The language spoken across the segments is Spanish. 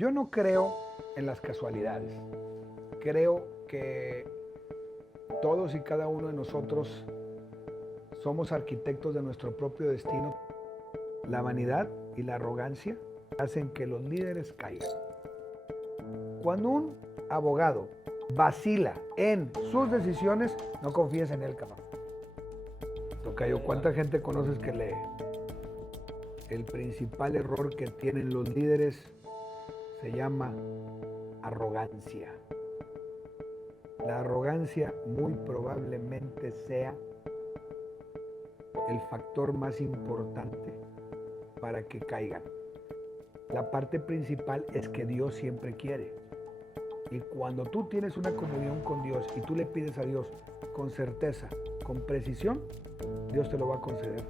Yo no creo en las casualidades. Creo que todos y cada uno de nosotros somos arquitectos de nuestro propio destino. La vanidad y la arrogancia hacen que los líderes caigan. Cuando un abogado vacila en sus decisiones, no confíes en él, cabrón. Tocayo, ¿cuánta gente conoces que lee? El principal error que tienen los líderes se llama arrogancia. La arrogancia muy probablemente sea el factor más importante para que caigan. La parte principal es que Dios siempre quiere. Y cuando tú tienes una comunión con Dios y tú le pides a Dios con certeza, con precisión, Dios te lo va a conceder.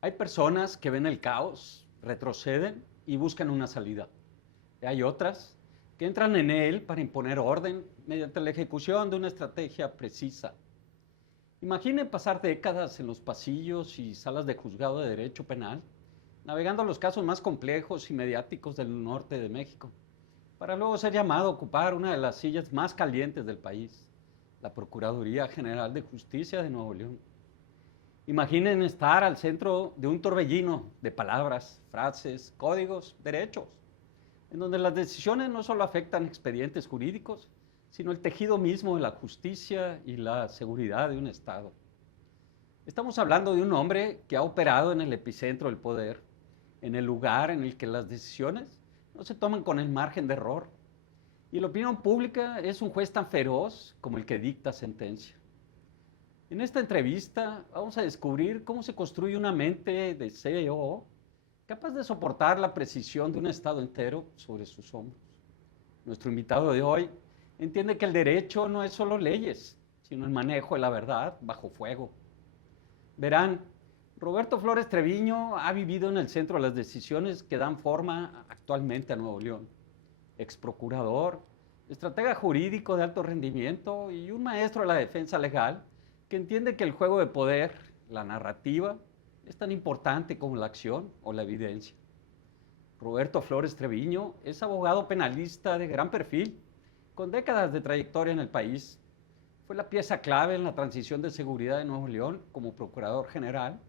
Hay personas que ven el caos, retroceden y buscan una salida. Y hay otras que entran en él para imponer orden mediante la ejecución de una estrategia precisa. Imaginen pasar décadas en los pasillos y salas de juzgado de derecho penal, navegando los casos más complejos y mediáticos del norte de México, para luego ser llamado a ocupar una de las sillas más calientes del país, la Procuraduría General de Justicia de Nuevo León. Imaginen estar al centro de un torbellino de palabras, frases, códigos, derechos, en donde las decisiones no solo afectan expedientes jurídicos, sino el tejido mismo de la justicia y la seguridad de un Estado. Estamos hablando de un hombre que ha operado en el epicentro del poder, en el lugar en el que las decisiones no se toman con el margen de error. Y la opinión pública es un juez tan feroz como el que dicta sentencia. En esta entrevista vamos a descubrir cómo se construye una mente de CEO capaz de soportar la precisión de un Estado entero sobre sus hombros. Nuestro invitado de hoy entiende que el derecho no es solo leyes, sino el manejo de la verdad bajo fuego. Verán, Roberto Flores Treviño ha vivido en el centro de las decisiones que dan forma actualmente a Nuevo León. Exprocurador, estratega jurídico de alto rendimiento y un maestro de la defensa legal que entiende que el juego de poder, la narrativa, es tan importante como la acción o la evidencia. Roberto Flores Treviño es abogado penalista de gran perfil, con décadas de trayectoria en el país. Fue la pieza clave en la transición de seguridad de Nuevo León como procurador general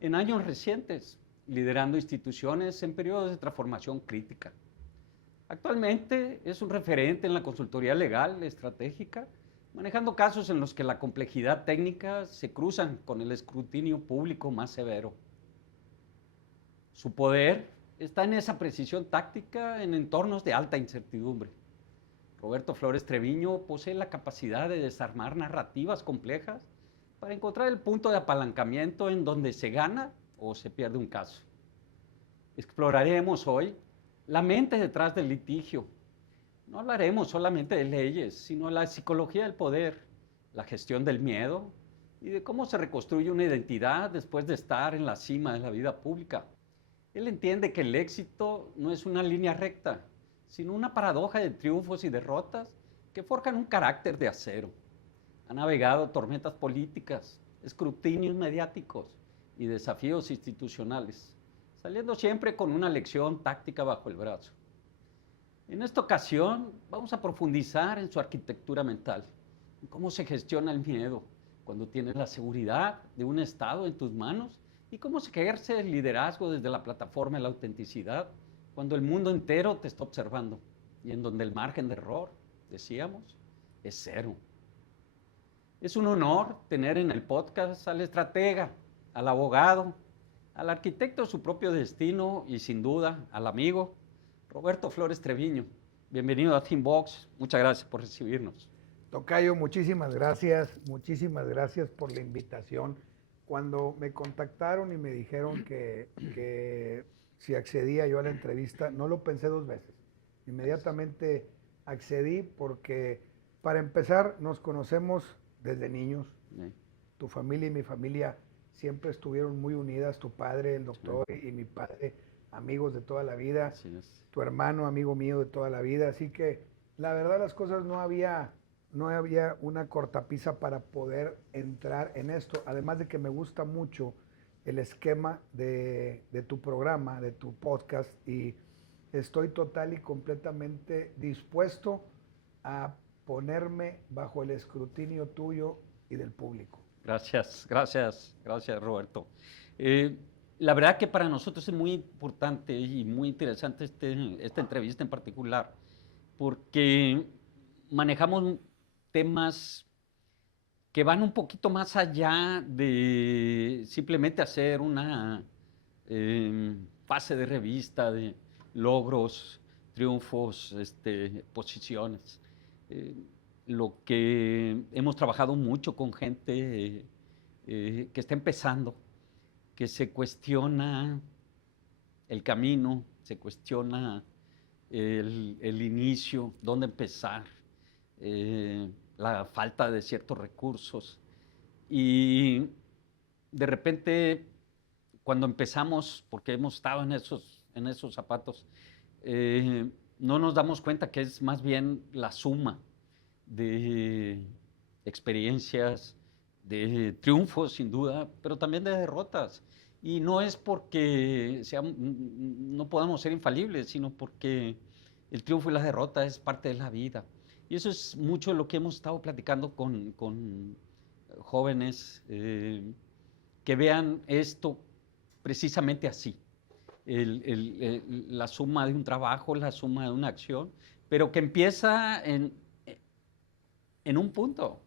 en años recientes, liderando instituciones en periodos de transformación crítica. Actualmente es un referente en la consultoría legal estratégica, manejando casos en los que la complejidad técnica se cruzan con el escrutinio público más severo. Su poder está en esa precisión táctica en entornos de alta incertidumbre. Roberto Flores Treviño posee la capacidad de desarmar narrativas complejas para encontrar el punto de apalancamiento en donde se gana o se pierde un caso. Exploraremos hoy la mente detrás del litigio. No hablaremos solamente de leyes, sino de la psicología del poder, la gestión del miedo y de cómo se reconstruye una identidad después de estar en la cima de la vida pública. Él entiende que el éxito no es una línea recta, sino una paradoja de triunfos y derrotas que forjan un carácter de acero. Ha navegado tormentas políticas, escrutinios mediáticos y desafíos institucionales, saliendo siempre con una lección táctica bajo el brazo. En esta ocasión vamos a profundizar en su arquitectura mental, en cómo se gestiona el miedo cuando tienes la seguridad de un Estado en tus manos y cómo se ejerce el liderazgo desde la plataforma de la autenticidad cuando el mundo entero te está observando y en donde el margen de error, decíamos, es cero. Es un honor tener en el podcast al estratega, al abogado, al arquitecto de su propio destino y sin duda al amigo Roberto Flores Treviño. Bienvenido a Teambox. Muchas gracias por recibirnos. Tocayo, muchísimas gracias por la invitación. Cuando me contactaron y me dijeron que si accedía yo a la entrevista, no lo pensé dos veces. Inmediatamente accedí porque, para empezar, nos conocemos desde niños. Sí. Tu familia y mi familia siempre estuvieron muy unidas, tu padre, el doctor, sí, y mi padre, amigos de toda la vida. Así es. Tu hermano, amigo mío de toda la vida. Así que, la verdad, las cosas no había una cortapisa para poder entrar en esto. Además de que me gusta mucho el esquema de tu programa, de tu podcast, y estoy total y completamente dispuesto a ponerme bajo el escrutinio tuyo y del público. Gracias, gracias, gracias, Roberto. La verdad que para nosotros es muy importante y muy interesante esta entrevista en particular, porque manejamos temas que van un poquito más allá de simplemente hacer una fase de revista de logros, triunfos, posiciones. Lo que hemos trabajado mucho con gente que está empezando, que se cuestiona el camino, se cuestiona el inicio, dónde empezar, la falta de ciertos recursos. Y de repente, cuando empezamos, porque hemos estado en esos zapatos, no nos damos cuenta que es más bien la suma de experiencias, de triunfos sin duda, pero también de derrotas. Y no es porque no podamos ser infalibles, sino porque el triunfo y la derrota es parte de la vida. Y eso es mucho de lo que hemos estado platicando con jóvenes que vean esto precisamente así. La suma de un trabajo, la suma de una acción, pero que empieza en un punto.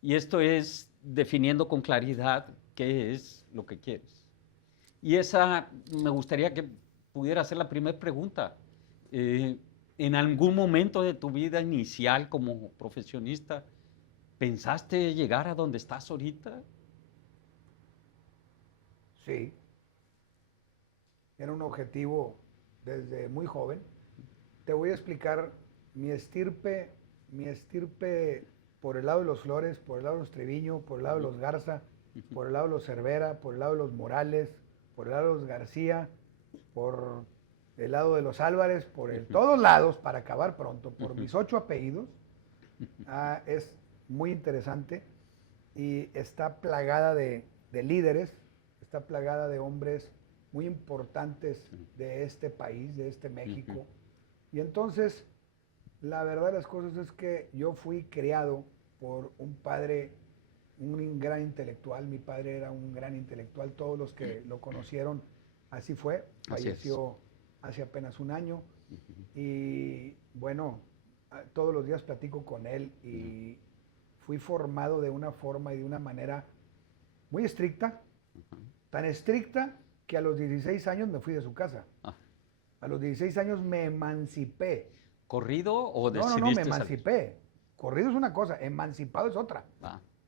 Y esto es definiendo con claridad qué es lo que quieres. Y esa me gustaría que pudiera ser la primera pregunta. ¿En algún momento de tu vida inicial como profesionista pensaste llegar a donde estás ahorita? Sí. Era un objetivo desde muy joven. Te voy a explicar mi estirpe por el lado de los Flores, por el lado de los Treviño, por el lado de los Garza, por el lado de los Cervera, por el lado de los Morales, por el lado de los García, por el lado de los Álvarez, todos lados, para acabar pronto, por mis 8 apellidos. Es muy interesante y está plagada de líderes, está plagada de hombres muy importantes de este país, de este México. Y entonces, la verdad de las cosas es que yo fui criado por un padre, un gran intelectual. Mi padre era un gran intelectual. Todos los que lo conocieron, así fue. Falleció hace apenas un año. Y bueno, todos los días platico con él y fui formado de una forma y de una manera muy estricta, tan estricta que a los 16 años me fui de su casa. A los 16 años me emancipé. ¿Corrido o decidiste No, me emancipé. Corrido es una cosa, emancipado es otra.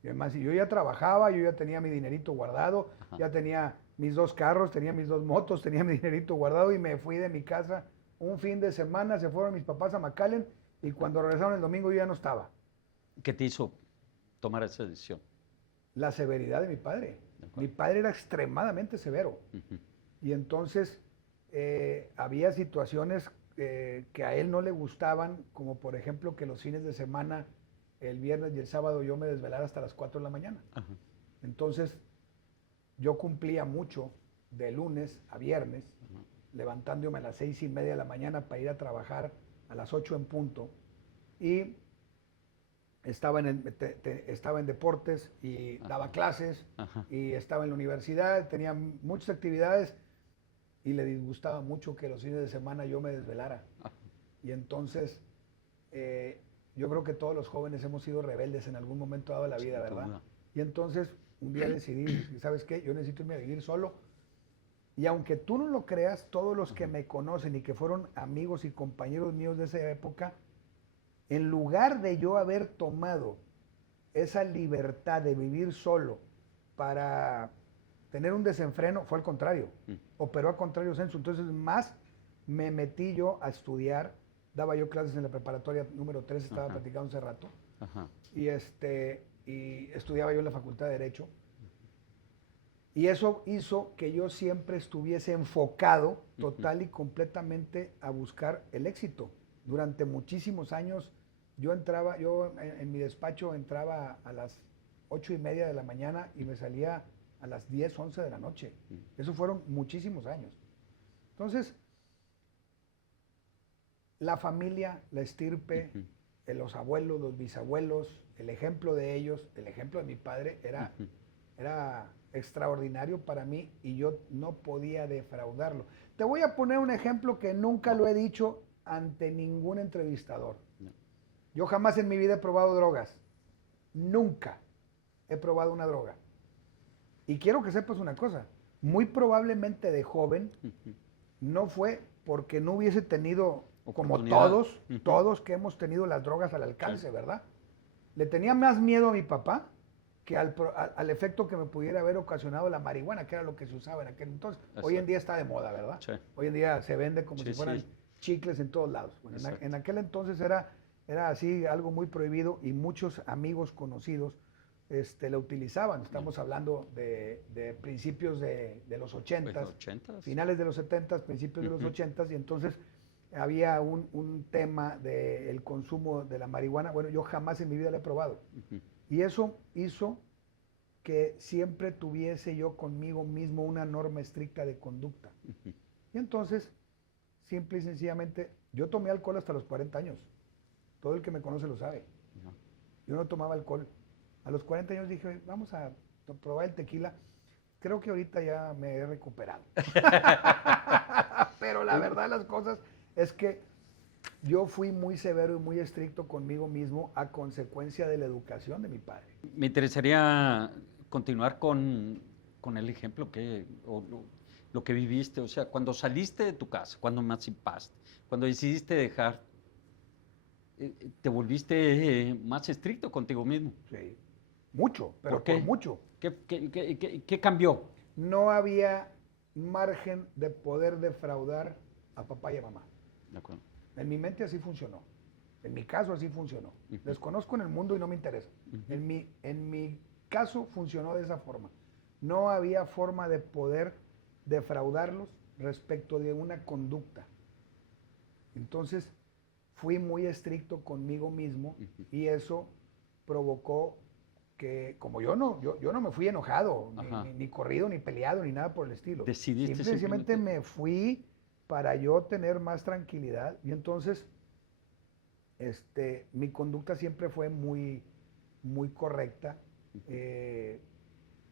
Yo ya trabajaba, yo ya tenía mi dinerito guardado, ya tenía mis 2 carros, tenía mis 2 motos, tenía mi dinerito guardado y me fui de mi casa un fin de semana. Se fueron mis papás a McAllen y cuando regresaron el domingo yo ya no estaba. ¿Qué te hizo tomar esa decisión? La severidad de mi padre. Mi padre era extremadamente severo. Y entonces había situaciones que a él no le gustaban, como por ejemplo que los fines de semana, el viernes y el sábado, yo me desvelara hasta las 4 de la mañana. Entonces yo cumplía mucho de lunes a viernes, levantándome a las 6:30 de la mañana para ir a trabajar a las 8 en punto. Y estaba en deportes y daba clases y estaba en la universidad, tenía muchas actividades y le disgustaba mucho que los fines de semana yo me desvelara. Y entonces yo creo que todos los jóvenes hemos sido rebeldes en algún momento dado de la vida, ¿verdad? Y entonces un día decidí, ¿sabes qué? Yo necesito irme a vivir solo. Y aunque tú no lo creas, todos los que me conocen y que fueron amigos y compañeros míos de esa época, en lugar de yo haber tomado esa libertad de vivir solo para tener un desenfreno, fue al contrario, operó al contrario sensu. Entonces más me metí yo a estudiar, daba yo clases en la preparatoria número 3, estaba platicando hace rato, y estudiaba yo en la Facultad de Derecho, y eso hizo que yo siempre estuviese enfocado total y completamente a buscar el éxito. Durante muchísimos años yo en mi despacho entraba a las 8:30 de la mañana y me salía a a las 10, 11 de la noche. Eso fueron muchísimos años. Entonces, la familia, la estirpe, los abuelos, los bisabuelos, el ejemplo de ellos, el ejemplo de mi padre era extraordinario para mí y yo no podía defraudarlo. Te voy a poner un ejemplo que nunca lo he dicho ante ningún entrevistador. Yo jamás en mi vida he probado drogas. Nunca he probado una droga. Y quiero que sepas una cosa, muy probablemente de joven no fue porque no hubiese tenido, como todos que hemos tenido las drogas al alcance, ¿verdad? Le tenía más miedo a mi papá que al efecto que me pudiera haber ocasionado la marihuana, que era lo que se usaba en aquel entonces. Hoy en día está de moda, ¿verdad? Sí. Hoy en día se vende como si fueran chicles en todos lados. Bueno, en aquel entonces era así algo muy prohibido y muchos amigos conocidos lo utilizaban. Estamos hablando de principios de los 80s, finales de los 70s, principios de los 80s, y entonces había un tema del consumo de la marihuana. Bueno, yo jamás en mi vida la he probado. Y eso hizo que siempre tuviese yo conmigo mismo una norma estricta de conducta. Y entonces, simple y sencillamente, yo tomé alcohol hasta los 40 años. Todo el que me conoce lo sabe. Yo no tomaba alcohol. A los 40 años dije, vamos a probar el tequila. Creo que ahorita ya me he recuperado. Pero la verdad de las cosas es que yo fui muy severo y muy estricto conmigo mismo a consecuencia de la educación de mi padre. Me interesaría continuar con el ejemplo lo que viviste. O sea, cuando saliste de tu casa, cuando emancipaste, cuando decidiste dejar, te volviste más estricto contigo mismo. Sí. Mucho, pero por mucho. ¿Qué cambió? No había margen de poder defraudar a papá y a mamá. De acuerdo. En mi mente así funcionó. En mi caso así funcionó. Desconozco en el mundo y no me interesa. En mi caso funcionó de esa forma. No había forma de poder defraudarlos respecto de una conducta. Entonces fui muy estricto conmigo mismo y eso provocó que, como yo no me fui enojado, ni corrido, ni peleado, ni nada por el estilo. Decidiste simplemente me fui para yo tener más tranquilidad y entonces mi conducta siempre fue muy, muy correcta.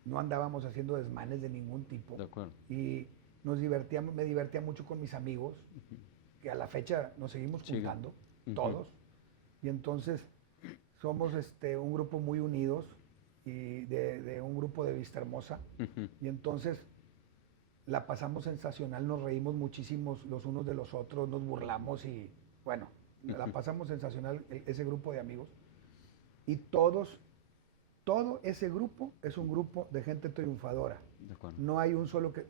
No andábamos haciendo desmanes de ningún tipo. De acuerdo. Y me divertía mucho con mis amigos, que a la fecha nos seguimos juntando, todos. Y entonces somos un grupo muy unidos y de un grupo de Vista Hermosa. Y entonces la pasamos sensacional, nos reímos muchísimo los unos de los otros, nos burlamos y bueno, la pasamos sensacional ese grupo de amigos. Y todo ese grupo es un grupo de gente triunfadora. No hay uno solo que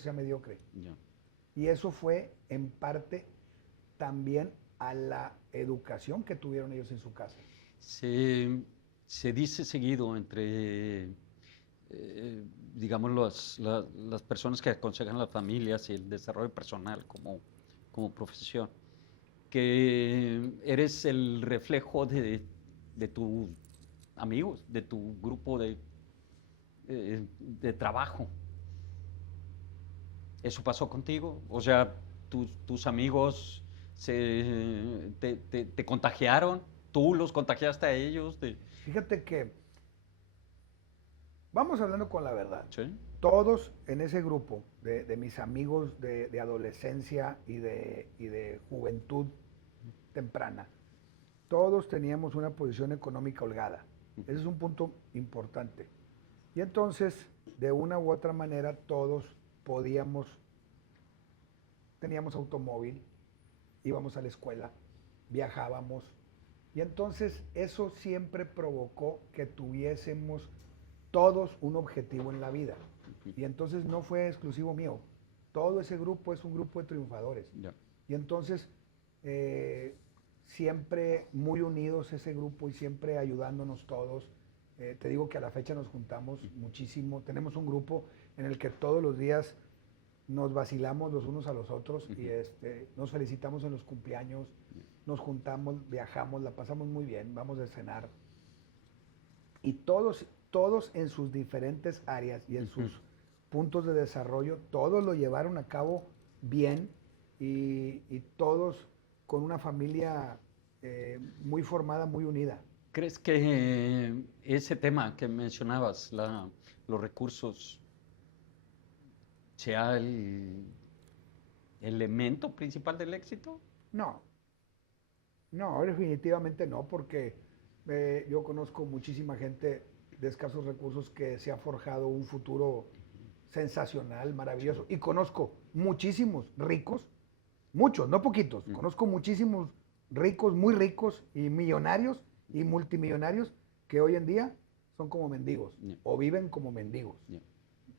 sea mediocre. Yeah. Y eso fue en parte también a la educación que tuvieron ellos en su casa. Se dice seguido entre, digamos, las personas que aconsejan las familias y el desarrollo personal como profesión, que eres el reflejo de tus amigos, de tu grupo de trabajo. ¿Eso pasó contigo? O sea, tus amigos te contagiaron, tú los contagiaste a ellos. Fíjate que, vamos hablando con la verdad. ¿Sí? Todos en ese grupo de mis amigos de adolescencia y de juventud temprana, todos teníamos una posición económica holgada. Ese es un punto importante. Y entonces, de una u otra manera, todos teníamos automóvil, íbamos a la escuela, viajábamos. Y entonces eso siempre provocó que tuviésemos todos un objetivo en la vida. Y entonces no fue exclusivo mío. Todo ese grupo es un grupo de triunfadores. Yeah. Y entonces siempre muy unidos ese grupo y siempre ayudándonos todos. Te digo que a la fecha nos juntamos muchísimo. Tenemos un grupo en el que todos los días nos vacilamos los unos a los otros y nos felicitamos en los cumpleaños, nos juntamos, viajamos, la pasamos muy bien, vamos a cenar. Y todos todos en sus diferentes áreas y en sus puntos de desarrollo, todos lo llevaron a cabo bien y todos con una familia muy formada, muy unida. ¿Crees que ese tema que mencionabas, los recursos, sea el elemento principal del éxito? No, no, definitivamente no, porque yo conozco muchísima gente de escasos recursos que se ha forjado un futuro sensacional, maravilloso. Y conozco muchísimos ricos, muchos, no poquitos, conozco muchísimos ricos, muy ricos y millonarios y multimillonarios que hoy en día son como mendigos o viven como mendigos.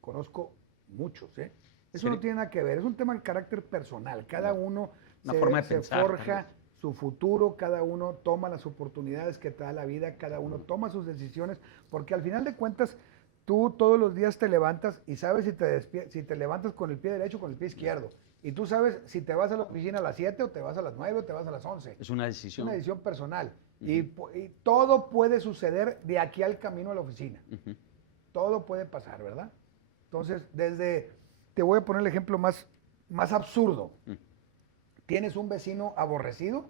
Conozco muchos, ¿eh? Eso no tiene nada que ver, es un tema de carácter personal. Cada uno se forja su futuro, cada uno toma las oportunidades que te da la vida, cada uno toma sus decisiones, porque al final de cuentas tú todos los días te levantas y sabes si te levantas con el pie derecho o con el pie izquierdo. Y tú sabes si te vas a la oficina a las 7 o te vas a las 9 o te vas a las 11. Es una decisión. Es una decisión personal. Y todo puede suceder de aquí al camino a la oficina. Todo puede pasar, ¿verdad? Entonces, te voy a poner el ejemplo más absurdo. Tienes un vecino aborrecido,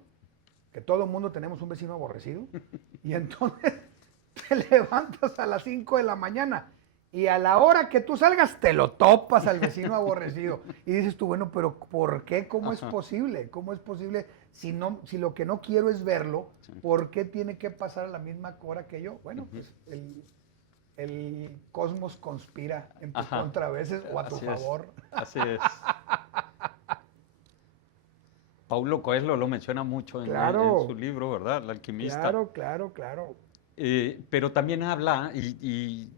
que todo el mundo tenemos un vecino aborrecido, y entonces te levantas a las 5 de la mañana y a la hora que tú salgas te lo topas al vecino aborrecido. Y dices tú, bueno, pero ¿por qué? ¿Cómo es posible? ¿Cómo es posible si lo que no quiero es verlo? ¿Por qué tiene que pasar a la misma hora que yo? Bueno, pues el cosmos conspira en tu contra a veces o a tu favor. Así es. Paulo Coelho lo menciona mucho en su libro, ¿verdad? El alquimista. Claro. Pero también habla, y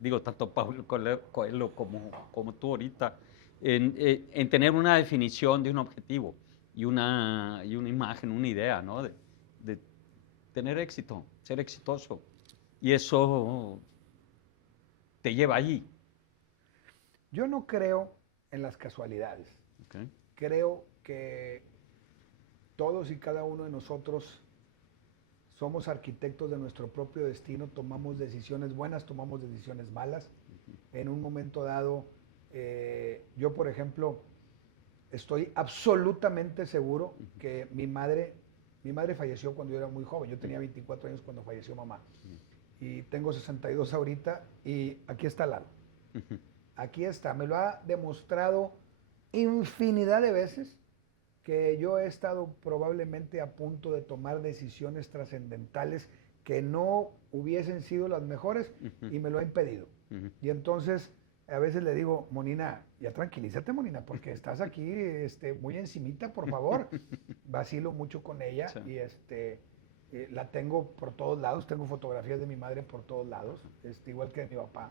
digo, tanto Paulo Coelho como tú ahorita, en tener una definición de un objetivo y una imagen, una idea, ¿no? De tener éxito, ser exitoso. Y eso te lleva allí. Yo no creo en las casualidades. Okay. Creo que todos y cada uno de nosotros somos arquitectos de nuestro propio destino, tomamos decisiones buenas, tomamos decisiones malas. En un momento dado, yo por ejemplo, estoy absolutamente seguro que mi madre falleció cuando yo era muy joven. Yo tenía 24 años cuando falleció mamá. Y tengo 62 ahorita y aquí está al lado. Aquí está, me lo ha demostrado infinidad de veces que yo he estado probablemente a punto de tomar decisiones trascendentales que no hubiesen sido las mejores y me lo ha impedido. Y entonces a veces le digo, Monina, ya tranquilízate, Monina, porque estás aquí muy encimita, por favor. Vacilo mucho con ella y la tengo por todos lados, tengo fotografías de mi madre por todos lados, igual que de mi papá.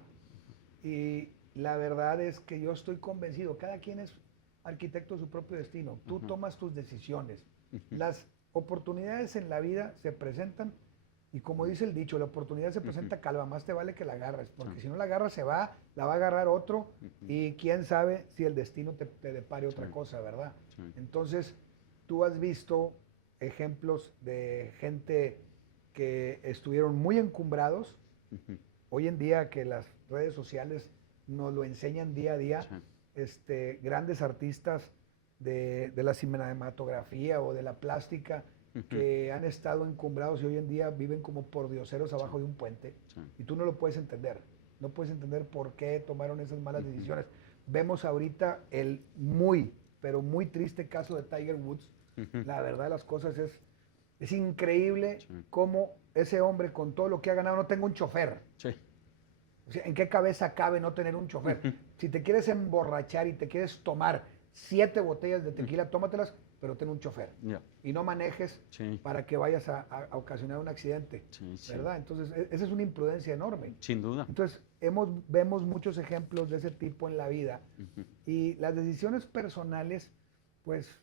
Y la verdad es que yo estoy convencido, cada quien es arquitecto de su propio destino. Tú tomas tus decisiones. Las oportunidades en la vida se presentan y como dice el dicho, la oportunidad se presenta calva, más te vale que la agarres, porque si no la agarras la va a agarrar otro y quién sabe si el destino te depare otra cosa, ¿verdad? Entonces, tú has visto ejemplos de gente que estuvieron muy encumbrados. Hoy en día que las redes sociales nos lo enseñan día a día, grandes artistas de la cinematografía o de la plástica que han estado encumbrados y hoy en día viven como pordioseros abajo de un puente y tú no lo puedes entender. No puedes entender por qué tomaron esas malas decisiones. Vemos ahorita el pero muy triste caso de Tiger Woods. La verdad de las cosas es increíble cómo ese hombre con todo lo que ha ganado no tenga un chofer. O sea, ¿en qué cabeza cabe no tener un chofer? Si te quieres emborrachar y te quieres tomar 7 botellas de tequila, tómatelas, pero ten un chofer. Y no manejes para que vayas a ocasionar un accidente, ¿verdad? Entonces, esa es una imprudencia enorme. Sin duda. Entonces, vemos muchos ejemplos de ese tipo en la vida. Y las decisiones personales, pues,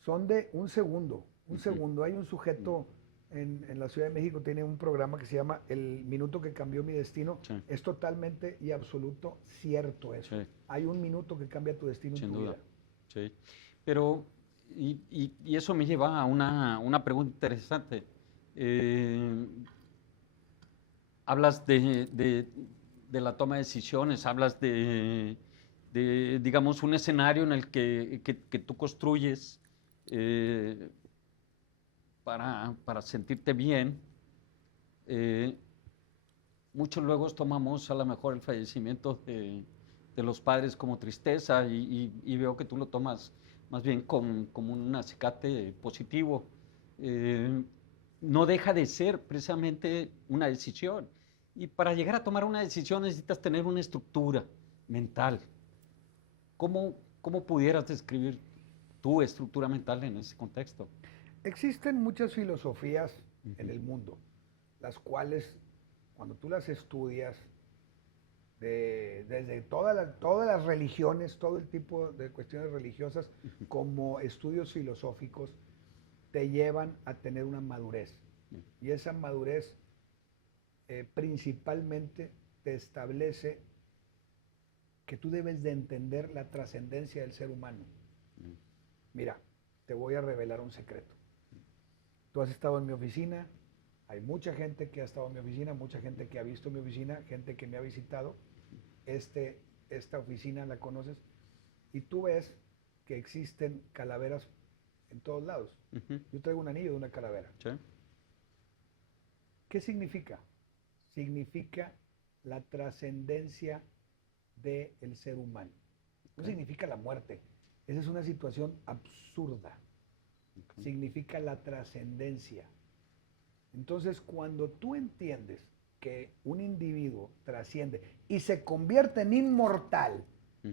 son de un segundo. Un segundo. Hay un sujeto en la Ciudad de México, tiene un programa que se llama El Minuto que Cambió Mi Destino. Es totalmente y absoluto cierto eso. Hay un minuto que cambia tu destino en tu vida. Sí. Pero, y eso me lleva a una pregunta interesante. hablas de la toma de decisiones, hablas digamos, un escenario en el que tú construyes eh, para sentirte bien. Muchos luego tomamos a lo mejor el fallecimiento de los padres como tristeza y veo que tú lo tomas más bien como un acicate positivo. Eh, no deja de ser precisamente una decisión. Y para llegar a tomar una decisión necesitas tener una estructura mental. ¿Cómo pudieras describir tu estructura mental en ese contexto? Existen muchas filosofías en Ujú. el mundo, las cuales cuando tú las estudias, desde todas las religiones, todo el tipo de cuestiones religiosas, como estudios filosóficos, te llevan a tener una madurez. Y esa madurez principalmente te establece que tú debes de entender la trascendencia del ser humano. Mira, te voy a revelar un secreto. Tú has estado en mi oficina, hay mucha gente que ha estado en mi oficina, mucha gente que ha visto mi oficina, gente que me ha visitado. Esta oficina la conoces y tú ves que existen calaveras en todos lados. Ujú. Yo traigo un anillo de una calavera. Sí. ¿Qué significa? Significa la trascendencia del ser humano. No Ok. significa la muerte. Esa es una situación absurda. Ok. Significa la trascendencia. Entonces, cuando tú entiendes que un individuo trasciende y se convierte en inmortal, Mm.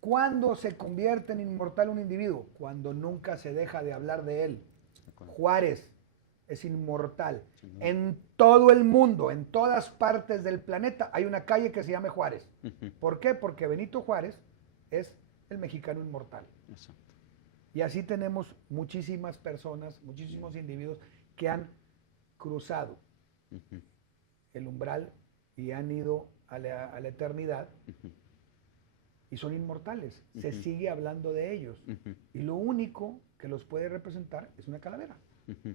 ¿cuándo se convierte en inmortal un individuo? Cuando nunca se deja de hablar de él. De acuerdo. Juárez es inmortal. Sin duda. En todo el mundo, en todas partes del planeta, hay una calle que se llama Juárez. Ujú. ¿Por qué? Porque Benito Juárez es el mexicano inmortal. Exacto. Y así tenemos muchísimas personas, muchísimos individuos que han cruzado Ujú. el umbral y han ido a la eternidad Ujú. y son inmortales. Se Ujú. sigue hablando de ellos. Ujú. Y lo único que los puede representar es una calavera. Ujú.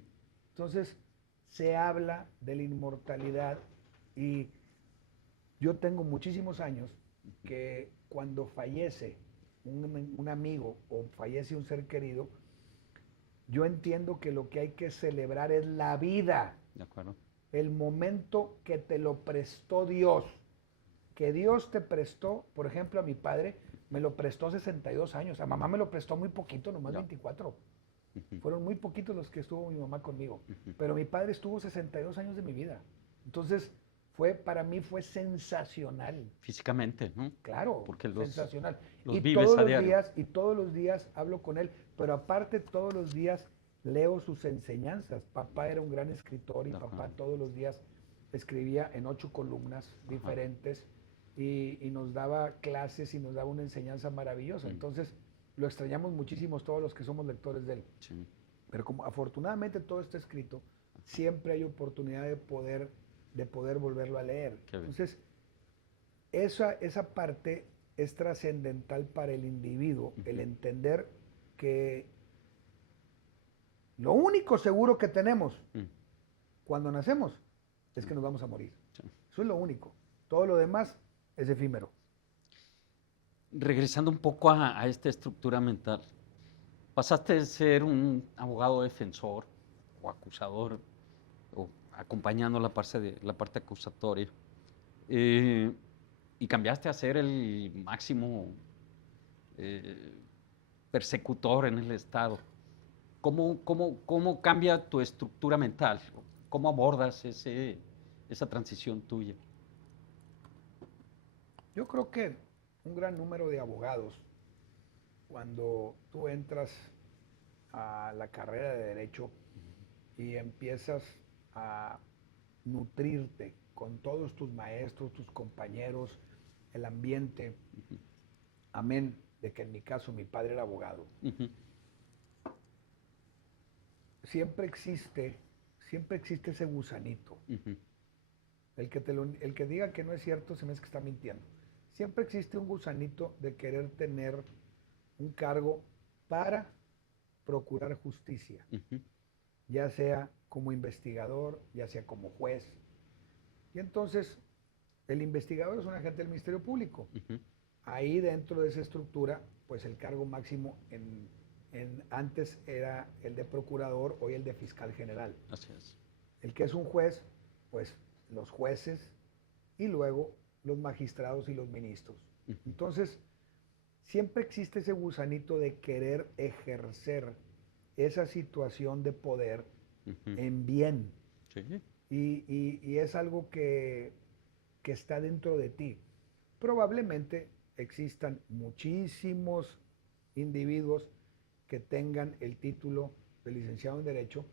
Entonces, se habla de la inmortalidad y yo tengo muchísimos años que cuando fallece un amigo o fallece un ser querido, yo entiendo que lo que hay que celebrar es la vida, De acuerdo. el momento que te lo prestó Dios, que Dios te prestó, por ejemplo, a mi padre me lo prestó 62 años, a mamá me lo prestó muy poquito, nomás Ya. 24. Ujú. Fueron muy poquitos los que estuvo mi mamá conmigo, Ujú. pero mi padre estuvo 62 años de mi vida. Entonces, para mí fue sensacional. Físicamente, ¿no? Claro, Porque sensacional. los vives a diario. Y todos los días hablo con él, pero aparte todos los días leo sus enseñanzas. Papá era un gran escritor y De papá acuerdo. todos los días escribía en 8 columnas Ajá. diferentes y nos daba clases y nos daba una enseñanza maravillosa. Mm. Entonces, lo extrañamos muchísimo todos los que somos lectores de él. Sí. Pero como afortunadamente todo está escrito, siempre hay oportunidad de poder volverlo a leer. Qué bien. Entonces, esa parte es trascendental para el individuo, el Ujú. entender que lo único seguro que tenemos Mm. cuando nacemos es Sí. que nos vamos a morir. Sí. Eso es lo único. Todo lo demás es efímero. Regresando un poco a esta estructura mental, pasaste de ser un abogado defensor o acusador o acompañando la parte acusatoria eh, y cambiaste a ser el máximo eh, persecutor en el Estado. ¿Cómo cambia tu estructura mental? ¿Cómo abordas esa transición tuya? Yo creo que un gran número de abogados, cuando tú entras a la carrera de derecho y empiezas a nutrirte con todos tus maestros, tus compañeros, el ambiente, Ujú. amén de que en mi caso mi padre era abogado, Ujú. siempre existe, siempre existe ese gusanito. Ujú. El que diga que no es cierto se me hace que está mintiendo. Siempre existe un gusanito de querer tener un cargo para procurar justicia, Ujú. ya sea como investigador, ya sea como juez. Y entonces el investigador es un agente del Ministerio Público. Ujú. Ahí dentro de esa estructura, pues el cargo máximo antes era el de procurador, hoy el de fiscal general. Así es. El que es un juez, pues los jueces y luego los magistrados y los ministros. Ujú. Entonces, siempre existe ese gusanito de querer ejercer esa situación de poder Ujú. en bien. Sí. Y es algo que está dentro de ti. Probablemente existan muchísimos individuos que tengan el título de licenciado en Derecho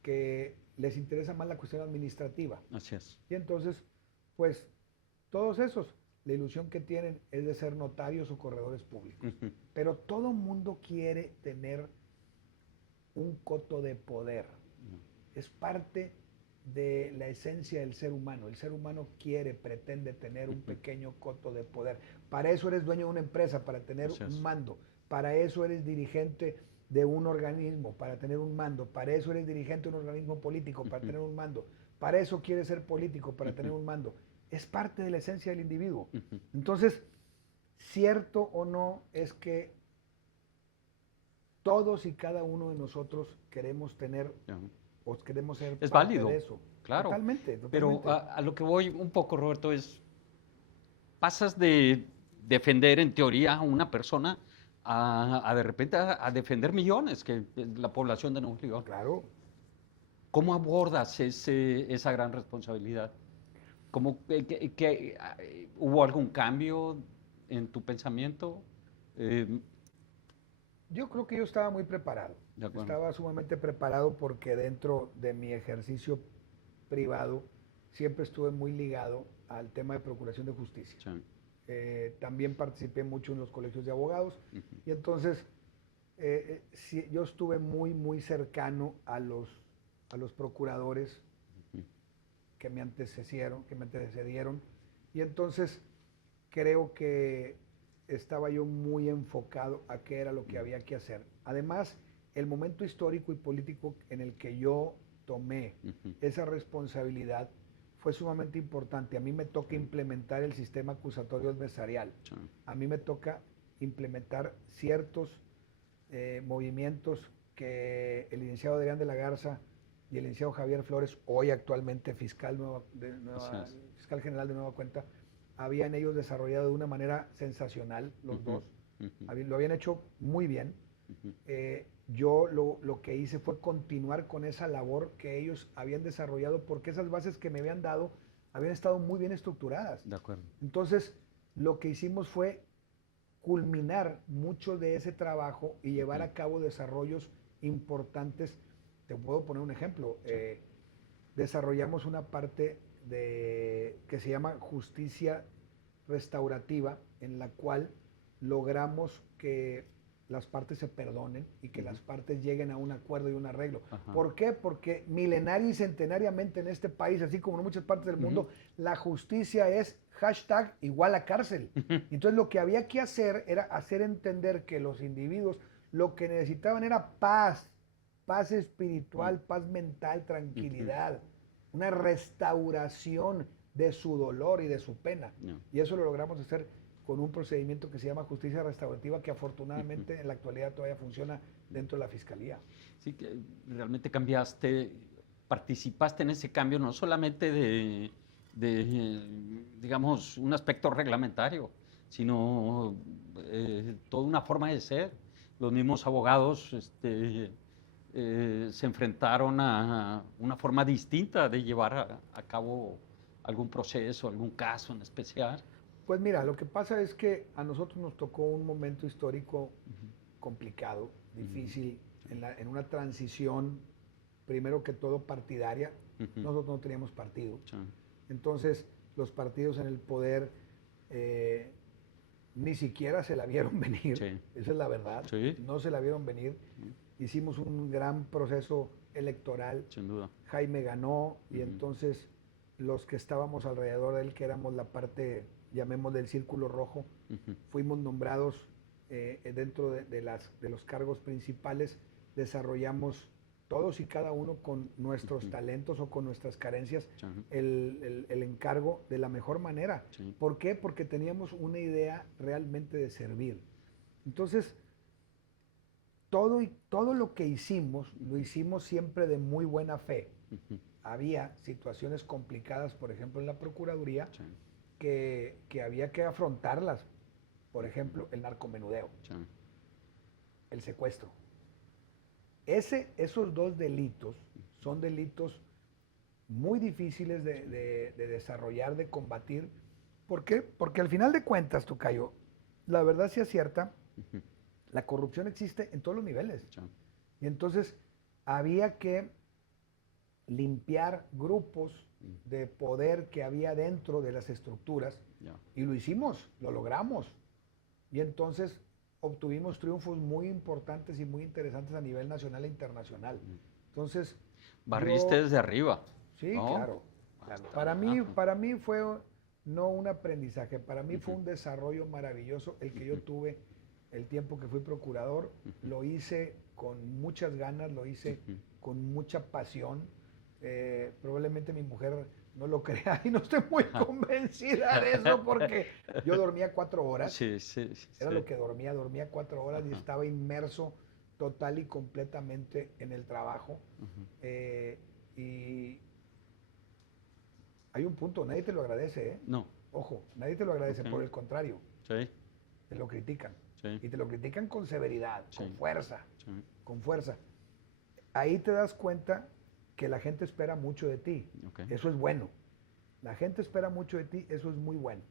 que les interesa más la cuestión administrativa. Así es. Y entonces, pues, todos esos, la ilusión que tienen es de ser notarios o corredores públicos. Ujú. Pero todo mundo quiere tener un coto de poder. Es parte de la esencia del ser humano. El ser humano pretende tener un pequeño coto de poder. Para eso eres dueño de una empresa, para tener Así es. un mando. Para eso eres dirigente de un organismo, para tener un mando. Para eso eres dirigente de un organismo político, para tener un mando. Para eso quieres ser político, para tener un mando. Es parte de la esencia del individuo. Ujú. Entonces, cierto o no es que todos y cada uno de nosotros queremos tener Ya. o queremos ser Es parte válido, de eso. claro. Totalmente, Pero totalmente. a lo que voy un poco, Roberto, es, pasas de defender en teoría a una persona a de repente a defender millones, que es la población de Nuevo León. Claro. ¿Cómo abordas esa gran responsabilidad? ¿Hubo algún cambio en tu pensamiento? Eh, Yo creo que yo estaba muy preparado. De acuerdo. Estaba sumamente preparado porque dentro de mi ejercicio privado siempre estuve muy ligado al tema de procuración de justicia. Sí. También participé mucho en los colegios de abogados Ujú. y entonces sí, yo estuve muy, muy cercano a los procuradores Ujú. que me antecedieron y entonces creo que estaba yo muy enfocado a qué era lo que había que hacer. Además, el momento histórico y político en el que yo tomé Ujú. esa responsabilidad fue sumamente importante. A mí me toca implementar el sistema acusatorio adversarial. Sí. A mí me toca implementar ciertos movimientos que el licenciado Adrián de la Garza y el licenciado Javier Flores, hoy actualmente fiscal fiscal general de Nueva Cuenta, habían ellos desarrollado de una manera sensacional, los Ujú. dos. Ujú. Lo habían hecho muy bien. Ujú. Yo lo que hice fue continuar con esa labor que ellos habían desarrollado porque esas bases que me habían dado habían estado muy bien estructuradas. De acuerdo. Entonces, lo que hicimos fue culminar mucho de ese trabajo y llevar a cabo desarrollos importantes. Te puedo poner un ejemplo. Sí. Desarrollamos una parte que se llama justicia restaurativa, en la cual logramos que las partes se perdonen y que las partes lleguen a un acuerdo y un arreglo. Ajá. ¿Por qué? Porque milenaria y centenariamente en este país, así como en muchas partes del mundo, la justicia es #igual a cárcel. Entonces lo que había que hacer era hacer entender que los individuos lo que necesitaban era paz, paz espiritual, paz mental, tranquilidad, una restauración de su dolor y de su pena. No. Y eso lo logramos hacer con un procedimiento que se llama justicia restaurativa, que afortunadamente en la actualidad todavía funciona dentro de la Fiscalía. Sí, que realmente cambiaste, participaste en ese cambio, no solamente digamos, un aspecto reglamentario, sino toda una forma de ser. Los mismos abogados se enfrentaron a una forma distinta de llevar a cabo algún proceso, algún caso en especial. Pues mira, lo que pasa es que a nosotros nos tocó un momento histórico complicado, difícil, en una transición, primero que todo partidaria. Nosotros no teníamos partido. Sí. Entonces, los partidos en el poder ni siquiera se la vieron venir. Sí. Esa es la verdad. Sí. No se la vieron venir. Hicimos un gran proceso electoral. Sin duda. Jaime ganó y entonces los que estábamos alrededor de él, que éramos la parte, llamémosle del círculo rojo, fuimos nombrados dentro de los cargos principales, desarrollamos todos y cada uno con nuestros talentos o con nuestras carencias, Sí. el encargo de la mejor manera. Sí. ¿Por qué? Porque teníamos una idea realmente de servir. Entonces, todo lo que hicimos, lo hicimos siempre de muy buena fe. Ujú. Había situaciones complicadas, por ejemplo, en la Procuraduría, Sí. que había que afrontarlas. Por ejemplo, el narcomenudeo, Sí. el secuestro. Esos dos delitos son delitos muy difíciles de desarrollar, de combatir. ¿Por qué? Porque al final de cuentas, tocayo, la verdad sí es cierta, Ujú. la corrupción existe en todos los niveles. Sí. Y entonces había que limpiar grupos de poder que había dentro de las estructuras, Ya. y lo hicimos, lo logramos. Y entonces obtuvimos triunfos muy importantes y muy interesantes a nivel nacional e internacional. Entonces, Barriste yo, desde arriba, sí, ¿no? claro. Hasta abajo. Para mí fue no un aprendizaje, para mí fue Ujú. un desarrollo maravilloso el que yo tuve el tiempo que fui procurador. Lo hice con muchas ganas, lo hice Ujú. con mucha pasión. Probablemente mi mujer no lo crea y no estoy muy convencida de eso porque yo dormía 4 horas. Sí, sí, sí. Era lo que dormía 4 horas y Ajá. estaba inmerso total y completamente en el trabajo. Ujú. Y hay un punto, nadie te lo agradece, ¿eh? No. Ojo, nadie te lo agradece, Ok. por el contrario, Sí, te lo critican. sí, Y te lo critican con severidad, con Sí. fuerza, sí. con fuerza. Ahí te das cuenta que la gente espera mucho de ti. Ok. Eso es bueno. La gente espera mucho de ti, eso es muy bueno.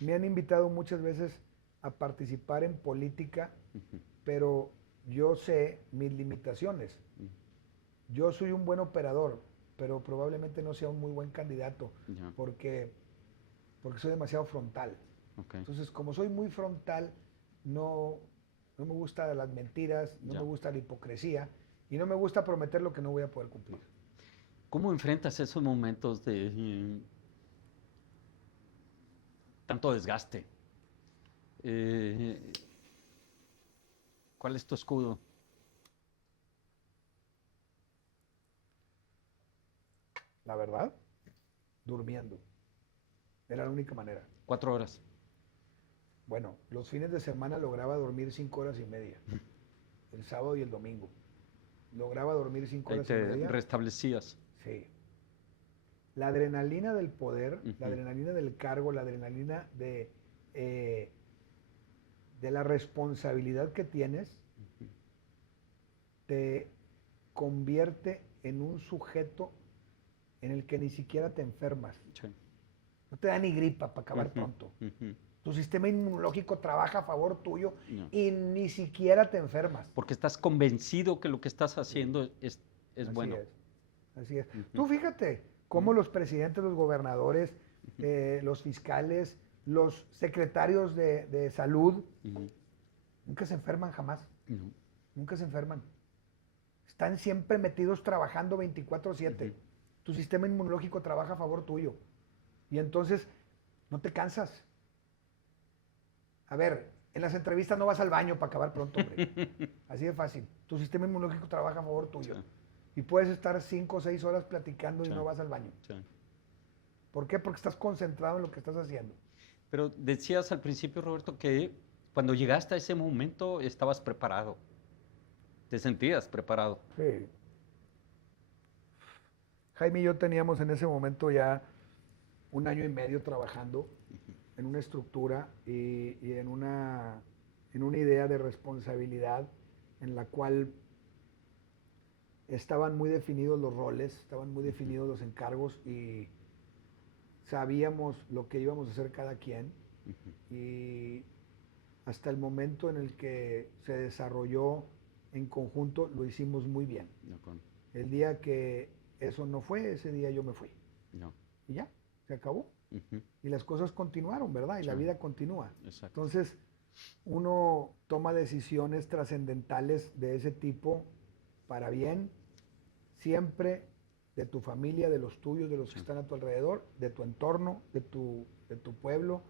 Me han invitado muchas veces a participar en política, Ujú. pero yo sé mis limitaciones. Yo soy un buen operador, pero probablemente no sea un muy buen candidato Ya. porque soy demasiado frontal. Ok. Entonces, como soy muy frontal, no, no me gustan las mentiras, no Ya. me gusta la hipocresía y no me gusta prometer lo que no voy a poder cumplir. ¿Cómo enfrentas esos momentos de tanto desgaste? Eh, ¿Cuál es tu escudo? La verdad, durmiendo. Era la única manera. 4 horas. Bueno, los fines de semana lograba dormir 5 horas y media. El sábado y el domingo. Lograba dormir cinco Ahí horas y te media. restablecías. Sí. La adrenalina del poder, la Ujú. adrenalina del cargo, la adrenalina eh, de la responsabilidad que tienes, te convierte en un sujeto en el que ni siquiera te enfermas. Sí. No te da ni gripa para acabar Ujú. pronto. Ujú. Tu sistema inmunológico trabaja a favor tuyo No. y ni siquiera te enfermas. Porque estás convencido que lo que estás haciendo es Así bueno. es. Así es. Ujú. Tú fíjate cómo Ujú. los presidentes, los gobernadores, los fiscales, los secretarios de salud, Ujú. nunca se enferman jamás. No. Nunca se enferman. Están siempre metidos trabajando 24/7. Ujú. Tu sistema inmunológico trabaja a favor tuyo. Y entonces no te cansas. A ver, en las entrevistas no vas al baño para acabar pronto, hombre. Así de fácil. Tu sistema inmunológico trabaja a favor tuyo. Sí. Y puedes estar 5 o 6 horas platicando y Sí. no vas al baño. Sí. ¿Por qué? Porque estás concentrado en lo que estás haciendo. Pero decías al principio, Roberto, que cuando llegaste a ese momento estabas preparado. Te sentías preparado. Sí. Jaime y yo teníamos en ese momento ya 1 año y medio trabajando en una estructura y en una idea de responsabilidad en la cual estaban muy definidos los roles, estaban muy definidos los encargos y sabíamos lo que íbamos a hacer cada quien. Y hasta el momento en el que se desarrolló en conjunto lo hicimos muy bien. El día que eso no fue, ese día yo me fui. No. Y ya, se acabó. Ujú. Y las cosas continuaron, ¿verdad? Y la Sí. vida continúa. Exacto. Entonces, uno toma decisiones trascendentales de ese tipo para bien, siempre de tu familia, de los tuyos, de los que Sí. están a tu alrededor, de tu entorno, de tu pueblo,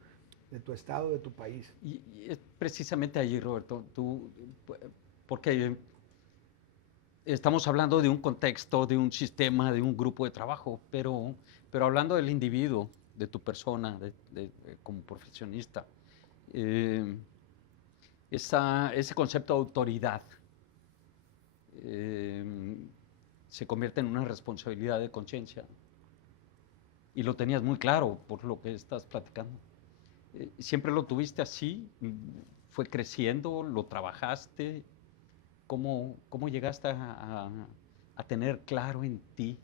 de tu estado, de tu país. Y es precisamente allí, Roberto, porque estamos hablando de un contexto, de un sistema, de un grupo de trabajo, pero hablando del individuo, de tu persona, como profesionista, eh, ese concepto de autoridad eh, se convierte en una responsabilidad de conciencia. Y lo tenías muy claro por lo que estás platicando. ¿Siempre lo tuviste así? ¿Fue creciendo? ¿Lo trabajaste? ¿Cómo llegaste a tener claro en ti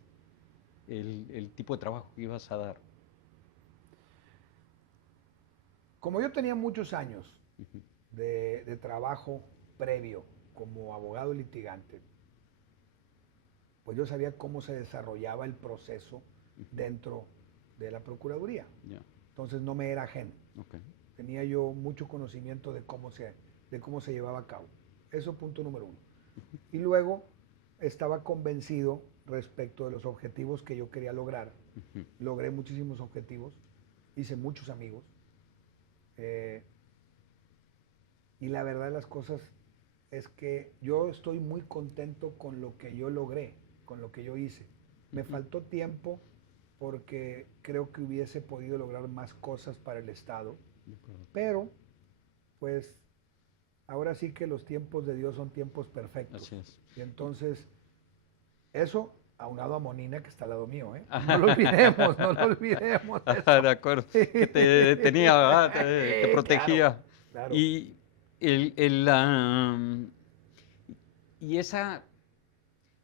el tipo de trabajo que ibas a dar? Como yo tenía muchos años Ujú. de trabajo previo como abogado litigante, pues yo sabía cómo se desarrollaba el proceso dentro de la Procuraduría. Ya. Entonces no me era ajeno. Okay. Tenía yo mucho conocimiento de cómo se llevaba a cabo. Eso punto número uno. Y luego estaba convencido respecto de los objetivos que yo quería lograr. Ujú. Logré muchísimos objetivos, hice muchos amigos. Y la verdad de las cosas es que yo estoy muy contento con lo que yo logré, con lo que yo hice. Me faltó tiempo porque creo que hubiese podido lograr más cosas para el Estado, pero pues ahora sí que los tiempos de Dios son tiempos perfectos. Así es. Y entonces, eso aunado a Monina, que está al lado mío, ¿eh? No lo olvidemos, no lo olvidemos. Eso. De acuerdo. Que te tenía, ¿verdad? Te Claro, protegía. claro. Y, y esa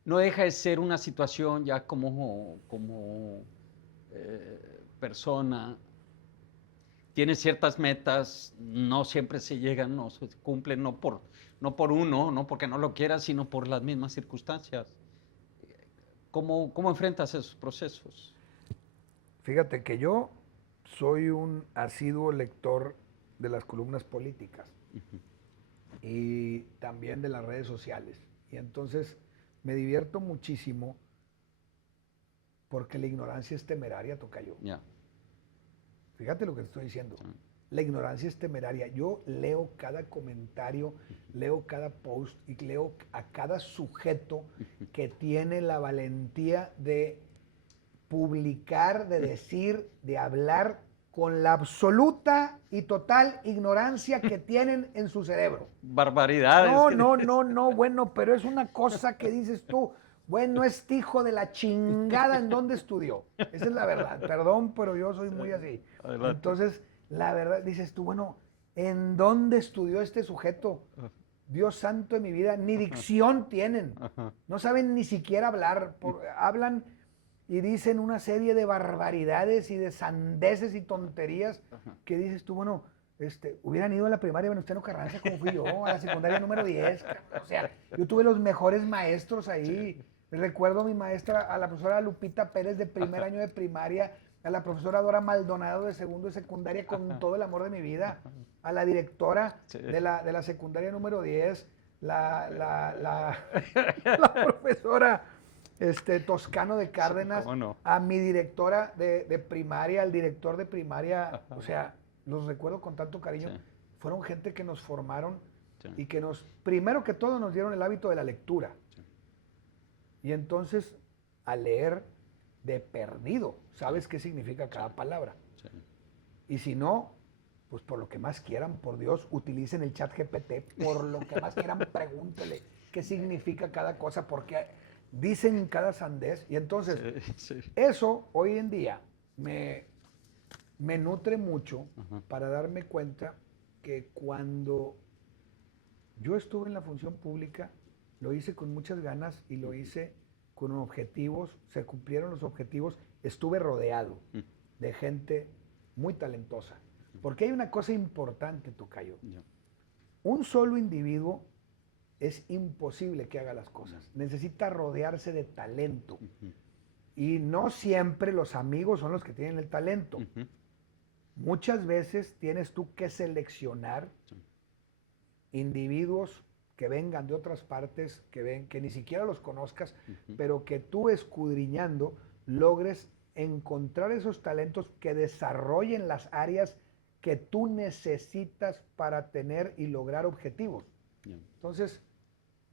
no deja de ser una situación ya como persona. Tienes ciertas metas, no siempre se llegan, no se cumplen, no por uno, no porque no lo quieras, sino por las mismas circunstancias. ¿Cómo enfrentas esos procesos? Fíjate que yo soy un asiduo lector de las columnas políticas y también de las redes sociales. Y entonces me divierto muchísimo porque la ignorancia es temeraria, tocayo. Ya. Fíjate lo que te estoy diciendo. La ignorancia es temeraria. Yo leo cada comentario, leo cada post y leo a cada sujeto que tiene la valentía de publicar, de decir, de hablar con la absoluta y total ignorancia que tienen en su cerebro. Barbaridades. No, bueno, pero es una cosa que dices tú, bueno, este hijo de la chingada, ¿en dónde estudió? Esa es la verdad, perdón, pero yo soy muy así. Adelante. Entonces, la verdad, dices tú, bueno, ¿en dónde estudió este sujeto? Dios santo de mi vida, ni dicción tienen, no saben ni siquiera hablar, hablan y dicen una serie de barbaridades y de sandeces y tonterías que dices tú, bueno, hubieran ido a la primaria Venustiano Carranza como fui yo, a la secundaria número 10. O sea, yo tuve los mejores maestros ahí. Recuerdo a mi maestra, a la profesora Lupita Pérez de primer año de primaria, a la profesora Dora Maldonado de segundo de secundaria con todo el amor de mi vida, a la directora de la secundaria número 10, la profesora Toscano de Cárdenas, ¿Cómo no? a mi directora de primaria, al director de primaria, o sea, los recuerdo con tanto cariño. Sí. Fueron gente que nos formaron Sí. y que primero que todo nos dieron el hábito de la lectura. Sí. Y entonces, al leer de perdido, sabes qué significa cada palabra. Sí. Y si no, pues por lo que más quieran, por Dios, utilicen el chat GPT, por lo que más quieran, pregúntele qué significa cada cosa, porque dicen cada sandez. Y entonces, eso hoy en día me nutre mucho para darme cuenta que cuando yo estuve en la función pública, lo hice con muchas ganas y lo hice con objetivos, se cumplieron los objetivos, estuve rodeado de gente muy talentosa. Porque hay una cosa importante, tocayo. Un solo individuo es imposible que haga las cosas. Necesita rodearse de talento. Y no siempre los amigos son los que tienen el talento. Muchas veces tienes tú que seleccionar individuos que vengan de otras partes, que ni siquiera los conozcas, pero que tú escudriñando logres encontrar esos talentos que desarrollen las áreas que tú necesitas para tener y lograr objetivos. Entonces,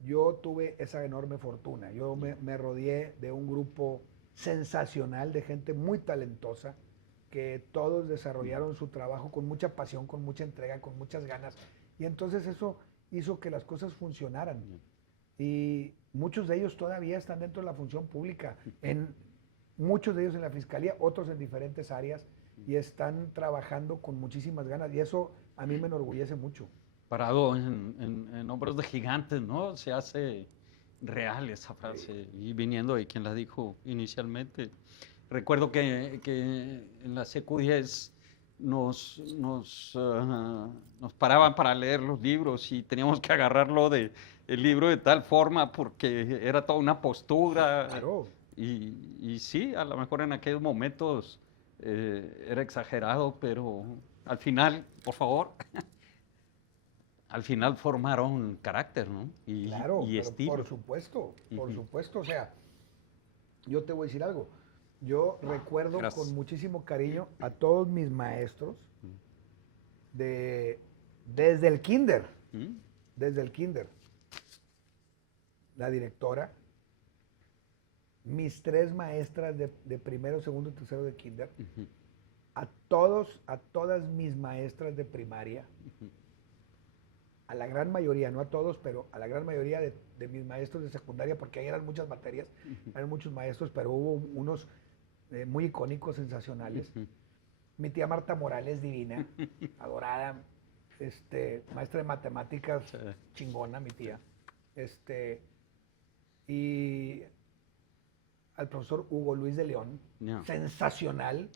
yo tuve esa enorme fortuna. Yo me rodeé de un grupo sensacional de gente muy talentosa, que todos desarrollaron su trabajo con mucha pasión, con mucha entrega, con muchas ganas. Y entonces eso hizo que las cosas funcionaran. Y muchos de ellos todavía están dentro de la función pública, muchos de ellos en la fiscalía, otros en diferentes áreas, y están trabajando con muchísimas ganas. Y eso a mí me enorgullece mucho. Parado en hombros de gigantes, ¿no? Se hace real esa frase. Y viniendo de quien la dijo inicialmente. Recuerdo que en la CQ10 nos paraban para leer los libros y teníamos que agarrarlo el libro de tal forma porque era toda una postura. Claro. Y sí, a lo mejor en aquellos momentos era exagerado, pero al final, por favor, al final formaron carácter, ¿no? Claro, Y pero estilo. por supuesto, o sea, yo te voy a decir algo. Yo recuerdo Gracias. con muchísimo cariño a todos mis maestros desde el kinder, ¿Mm? desde el kinder. La directora, mis 3 maestras de primero, segundo y tercero de kinder, Ujú. a todas mis maestras de primaria, a la gran mayoría, no a todos, pero a la gran mayoría de mis maestros de secundaria, porque ahí eran muchas materias, eran muchos maestros, pero hubo unos muy icónicos, sensacionales. Mi tía Marta Morales, divina, adorada, maestra de matemáticas, Sí. chingona, mi tía. Y al profesor Hugo Luis de León, Ya. sensacional.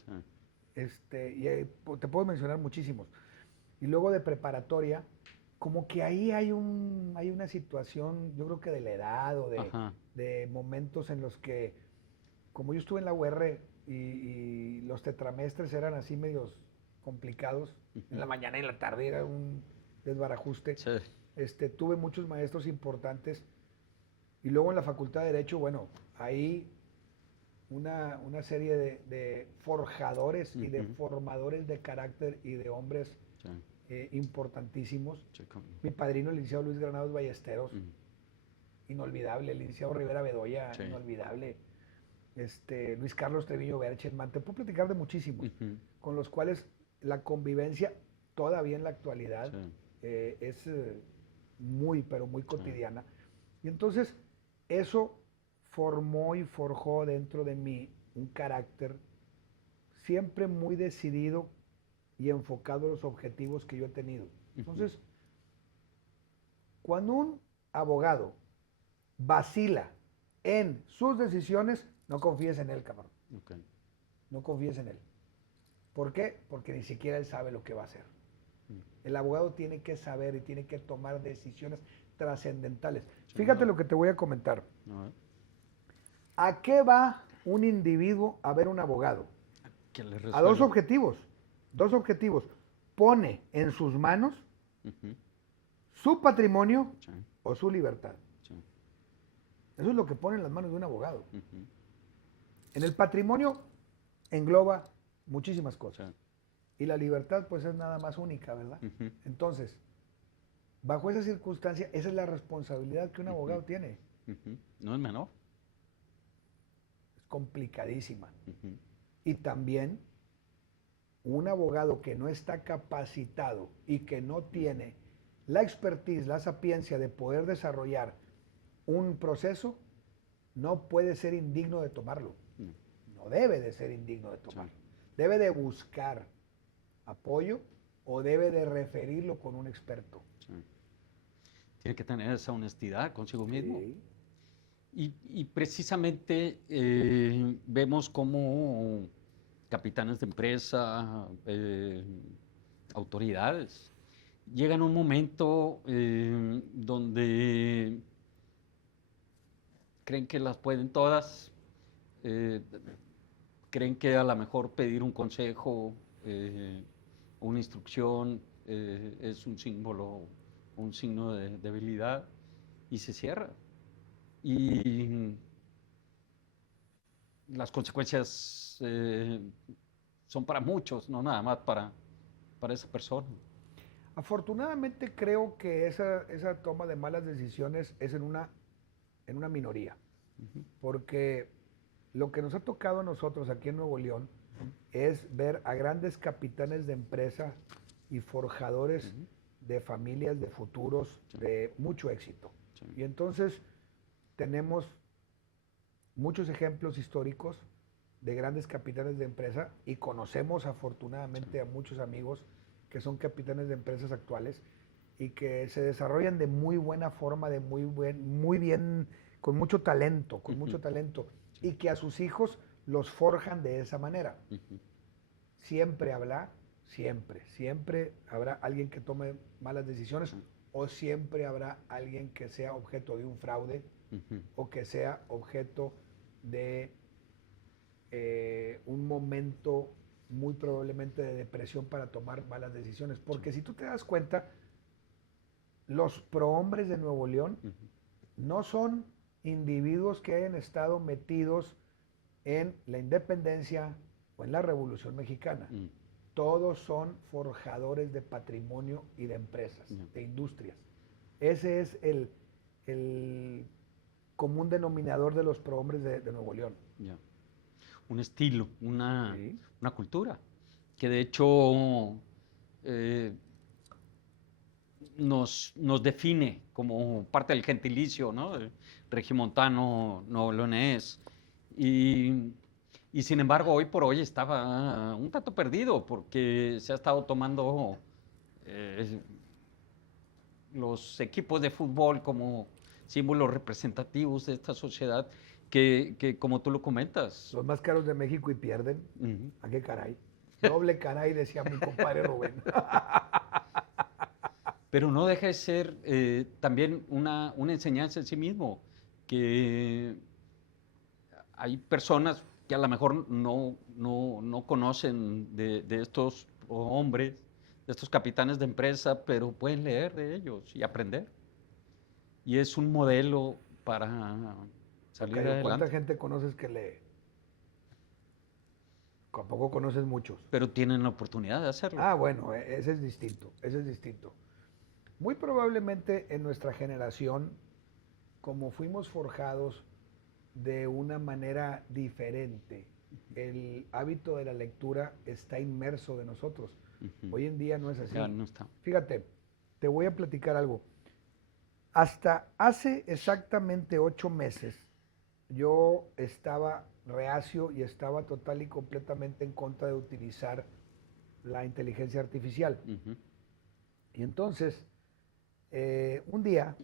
Sí. Te puedo mencionar muchísimos. Y luego de preparatoria, como que ahí hay una situación, yo creo que de la edad o Ajá. de momentos en los que, como yo estuve en la UR y los tetramestres eran así medios complicados, en la mañana y en la tarde era un desbarajuste. Sí. Tuve muchos maestros importantes y luego en la Facultad de Derecho, bueno, ahí una serie de forjadores y de formadores de carácter y de hombres Sí. importantísimos. Sí, Mi padrino, el licenciado Luis Granados Ballesteros, inolvidable. El licenciado Rivera Bedoya, Sí. inolvidable. Luis Carlos Treviño Berchenman. Te puedo platicar de muchísimos, con los cuales la convivencia todavía en la actualidad Sí. es muy, pero muy cotidiana. Y entonces eso formó y forjó dentro de mí un carácter siempre muy decidido y enfocado a los objetivos que yo he tenido. Entonces, cuando un abogado vacila en sus decisiones, no confíes en él, cabrón. Okay. No confíes en él. ¿Por qué? Porque ni siquiera él sabe lo que va a hacer. El abogado tiene que saber y tiene que tomar decisiones trascendentales. Fíjate lo que te voy a comentar. ¿A qué va un individuo a ver un abogado? A dos objetivos. Dos objetivos. Pone en sus manos su patrimonio o su libertad. Eso es lo que pone en las manos de un abogado. En el patrimonio engloba muchísimas cosas. Y la libertad pues es nada más única, ¿verdad? Entonces, bajo esa circunstancia, esa es la responsabilidad que un abogado tiene. No es menor. Es complicadísima. Y también un abogado que no está capacitado y que no tiene la expertise, la sapiencia de poder desarrollar un proceso, no puede ser indigno de tomarlo. No debe de ser indigno de tomarlo. Debe de buscar apoyo o debe de referirlo con un experto. Tiene que tener esa honestidad consigo mismo. Sí. Y precisamente vemos cómo capitanes de empresa, autoridades, llegan a un momento donde creen que las pueden todas, creen que a lo mejor pedir un consejo, una instrucción es un símbolo, un signo de debilidad y se cierra. Y las consecuencias son para muchos, no nada más para esa persona. Afortunadamente creo que esa toma de malas decisiones es en una minoría, porque lo que nos ha tocado a nosotros aquí en Nuevo León es ver a grandes capitanes de empresa y forjadores de familias, de futuros, de mucho éxito. Y entonces tenemos muchos ejemplos históricos de grandes capitanes de empresa y conocemos afortunadamente a muchos amigos que son capitanes de empresas actuales y que se desarrollan de muy buena forma, de muy bien, con mucho talento, y que a sus hijos los forjan de esa manera. Siempre habrá alguien que tome malas decisiones o siempre habrá alguien que sea objeto de un fraude o que sea objeto de un momento muy probablemente de depresión para tomar malas decisiones. Porque si tú te das cuenta, los prohombres de Nuevo León no son individuos que hayan estado metidos en la independencia o en la Revolución Mexicana. Todos son forjadores de patrimonio y de empresas, de industrias. Ese es el común denominador de los prohombres de Nuevo León. Un estilo, una cultura, que de hecho nos define como parte del gentilicio, ¿no? El regimontano nuevo-leonés. Y sin embargo, hoy por hoy estaba un tanto perdido porque se ha estado tomando los equipos de fútbol como símbolos representativos de esta sociedad que como tú lo comentas. Los más caros de México y pierden. ¿A qué caray? Doble caray, decía mi compadre Rubén. Pero no deja de ser también una enseñanza en sí mismo, que hay personas que a lo mejor no conocen de estos hombres, de estos capitanes de empresa, pero pueden leer de ellos y aprender. Y es un modelo para salir adelante. ¿Cuánta gente conoces que lee? Tampoco conoces muchos. Pero tienen la oportunidad de hacerlo. Ah, bueno, ese es distinto, Muy probablemente en nuestra generación, como fuimos forjados de una manera diferente, el hábito de la lectura está inmerso de nosotros. Hoy en día no es así. Ya no está. Fíjate, te voy a platicar algo. Hasta hace exactamente 8 meses, yo estaba reacio y estaba total y completamente en contra de utilizar la inteligencia artificial. Y entonces, un día,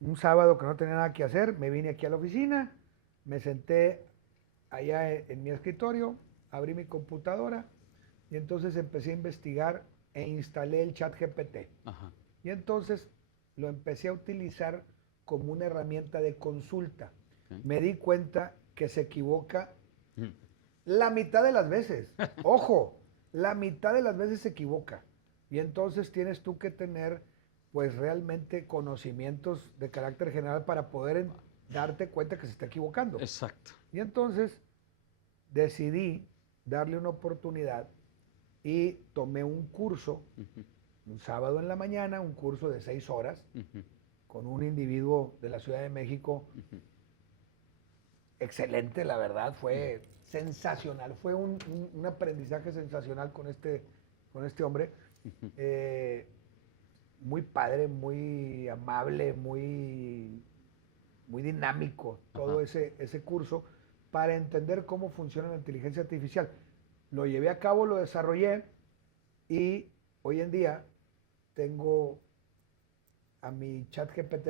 un sábado que no tenía nada que hacer, me vine aquí a la oficina, me senté allá en mi escritorio, abrí mi computadora y entonces empecé a investigar e instalé el ChatGPT. Y entonces lo empecé a utilizar como una herramienta de consulta. Me di cuenta que se equivoca la mitad de las veces. Ojo, la mitad de las veces se equivoca. Y entonces tienes tú que tener pues realmente conocimientos de carácter general para poder darte cuenta que se está equivocando. Exacto. Y entonces decidí darle una oportunidad y tomé un curso, un sábado en la mañana, un curso de 6 horas, con un individuo de la Ciudad de México. Excelente, la verdad, fue sensacional, fue un aprendizaje sensacional con este hombre. Muy padre, muy amable, muy dinámico todo ese curso para entender cómo funciona la inteligencia artificial. Lo llevé a cabo, lo desarrollé y hoy en día tengo a mi ChatGPT,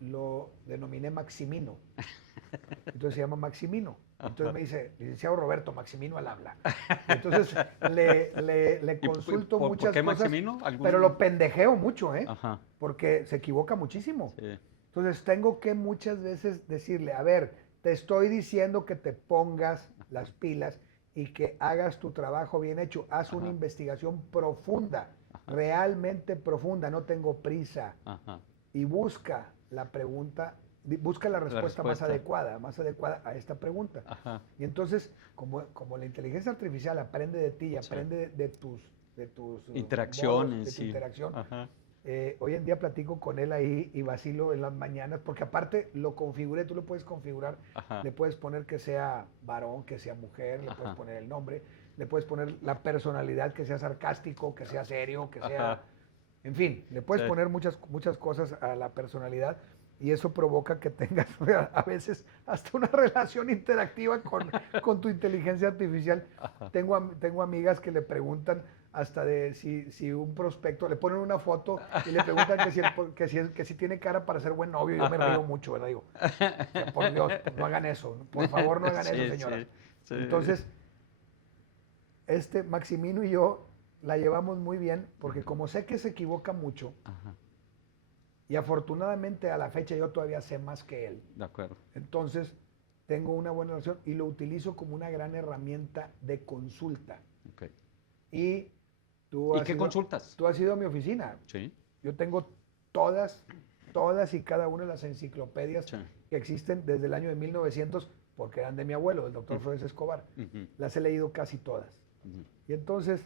lo denominé Maximino. Entonces se llama Maximino. Entonces me dice, licenciado Roberto, Maximino al habla. Entonces le consulto muchas ¿por qué cosas, Maximino? pero lo pendejeo mucho, porque se equivoca muchísimo. Sí. Entonces tengo que muchas veces decirle, a ver, te estoy diciendo que te pongas las pilas y que hagas tu trabajo bien hecho. Haz una investigación profunda, realmente profunda, no tengo prisa. Y busca la pregunta, busca la respuesta más adecuada a esta pregunta. Y entonces, como la inteligencia artificial aprende de ti y aprende de tus de tus interacciones, modos, de tu sí. interacción. Ajá. Hoy en día platico con él ahí y vacilo en las mañanas, porque aparte lo configuré, tú lo puedes configurar, Ajá. le puedes poner que sea varón, que sea mujer, le puedes Ajá. poner el nombre, le puedes poner la personalidad, que sea sarcástico, que sea serio, que sea, Ajá. en fin, le puedes Sí. poner muchas cosas a la personalidad y eso provoca que tengas a veces hasta una relación interactiva con tu inteligencia artificial. Ajá. Tengo amigas que le preguntan hasta de si un prospecto, le ponen una foto y le preguntan que si tiene cara para ser buen novio. Yo me río Ajá. mucho, ¿verdad? Digo, o sea, por Dios, pues no hagan eso, por favor no hagan eso, Sí, señoras. sí, sí. Entonces, Maximino y yo la llevamos muy bien porque como sé que se equivoca mucho Ajá. y afortunadamente a la fecha yo todavía sé más que él, De acuerdo. entonces tengo una buena relación y lo utilizo como una gran herramienta de consulta. Ok. Y ¿Y qué consultas? tú has ido a mi oficina. Sí. Yo tengo todas y cada una de las enciclopedias Sí. que existen desde el año de 1900, porque eran de mi abuelo, el doctor Flores Escobar. Las he leído casi todas. Y entonces,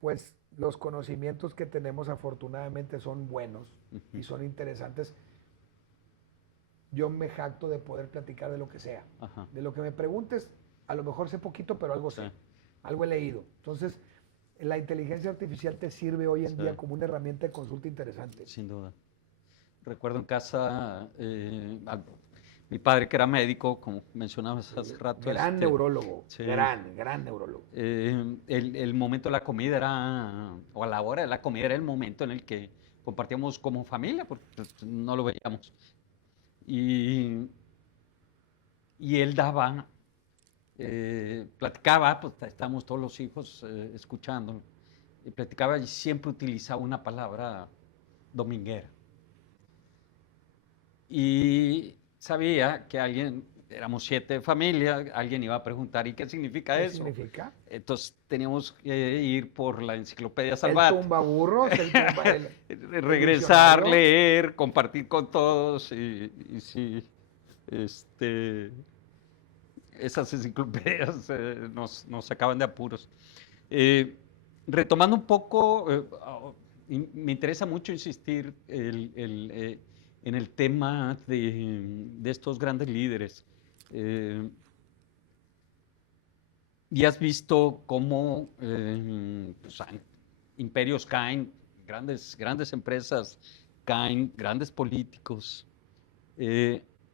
pues los conocimientos que tenemos afortunadamente son buenos y son interesantes. Yo me jacto de poder platicar de lo que sea. Ajá. De lo que me preguntes, a lo mejor sé poquito, pero algo sé. Sí. Algo he leído. Entonces, la inteligencia artificial te sirve hoy en Sí. día como una herramienta de consulta interesante. Sin duda. Recuerdo en casa, mi padre que era médico, como mencionabas hace rato. Gran neurólogo, sí, gran neurólogo. el momento de la comida era, o a la hora de la comida era el momento en el que compartíamos como familia, porque pues, no lo veíamos. Y él daba, platicaba, pues estábamos todos los hijos escuchándolo, y platicaba y siempre utilizaba una palabra dominguera. Y sabía que alguien, éramos 7 de familia, alguien iba a preguntar, ¿y qué significa ¿Qué eso? significa? Entonces teníamos que ir por la enciclopedia El Salvat, tumbaburros, regresar, diccionario. leer, compartir con todos y sí, esas enciclopedias nos sacaban de apuros. Retomando un poco, me interesa mucho insistir en el tema de estos grandes líderes. Y has visto cómo pues, imperios caen, grandes empresas caen, grandes políticos.